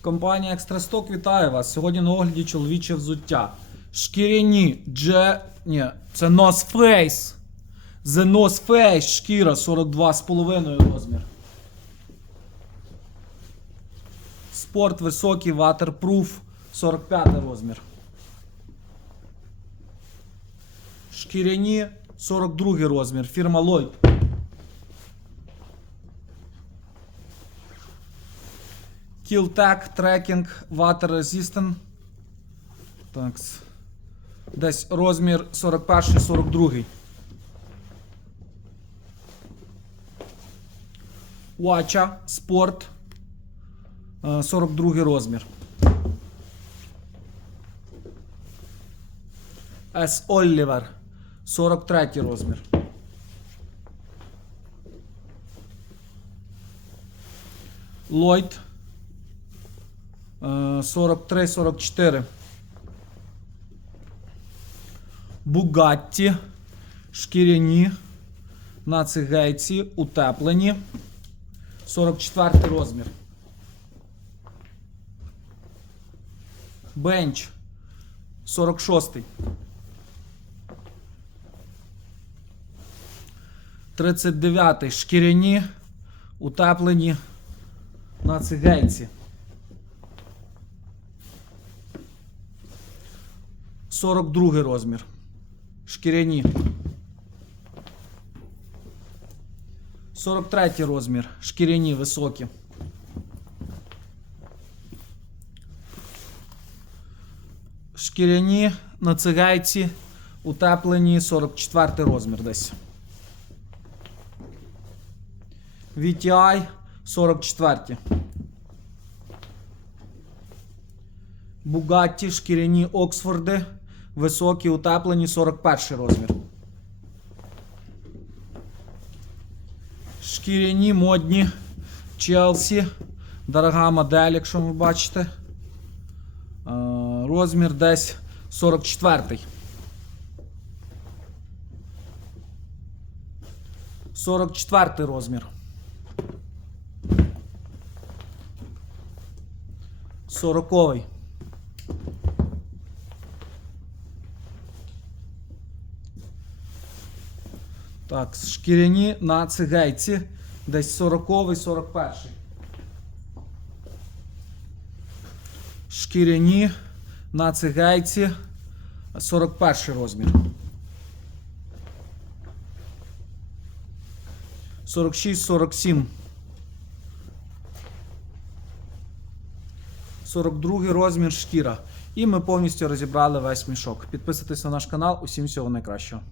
Компанія Екстрасток вітає вас. Сьогодні на огляді чоловіче взуття. Шкіряні дже. Ні, це Nose Face. The Nose Face шкіра 42,5 розмір. Спорт високий, waterproof 45 розмір. Шкіряні 42 розмір. Фірма Lloyd. Killtech Tracking Water Resistant. Так. Десь розмір 41-42. Watcha Sport. е, 42 розмір. S. Oliver. 43 розмір. Lloyd. Е, 43-44. Бугатті. Шкіряні. На цигейці. Утеплені. 44 розмір. Бенч. 46. 39. Шкіряні. Утеплені. На цигейці. 42 розмір. Шкіряні. 43 розмір. Шкіряні високі. Шкіряні на цигайці. Утеплені 44 розмір десь. VTI 44. Бугатті, шкіряні Оксфорди. Високі, утеплені 41 розмір. Шкіряні модні Челсі. Дорога модель, якщо ви бачите. Е, Розмір десь 44. 44 розмір. 40. Так, шкіряні на цигейці. Десь 40-й, 41. Шкіряні на цигейці. 41 розмір. 46-47. 42 розмір шкіра. І ми повністю розібрали весь мішок. Підписуйтесь на наш канал. Усім всього найкращого.